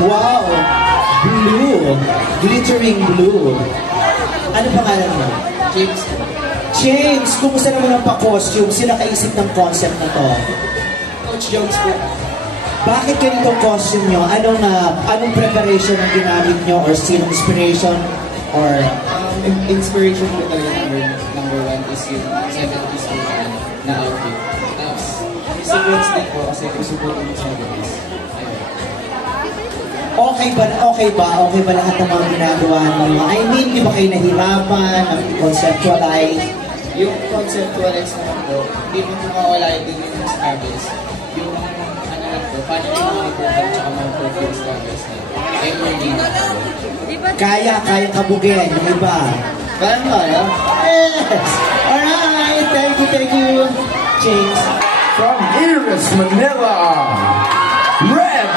Wow! Blue. Glittering blue. Ano pangalan mo? James. James, kumusta naman ang pa-costume? Sino kaisip ng concept na to? Coach Jones po. Bakit ganitong costume nyo? Anong preparation ang ginamit nyo? Or sinong inspiration? Or... Inspiration ko talaga number one is yung 70s na outfit. Tapos, sequence din po kasi gusto ko yung 70s. Okay ba lahat ng mga ginagawa nyo? I mean, di ba kayo nahirapan, conceptualize? Yung conceptualize naman po, hindi mo kumawala din yung struggles. Yung ano lang po, paano yung mga program tsaka mga perfume struggles na I'm learning. Kaya kabugin, yung iba. Kaya? Yes! Alright! Thank you, James. From Iris, Manila, Red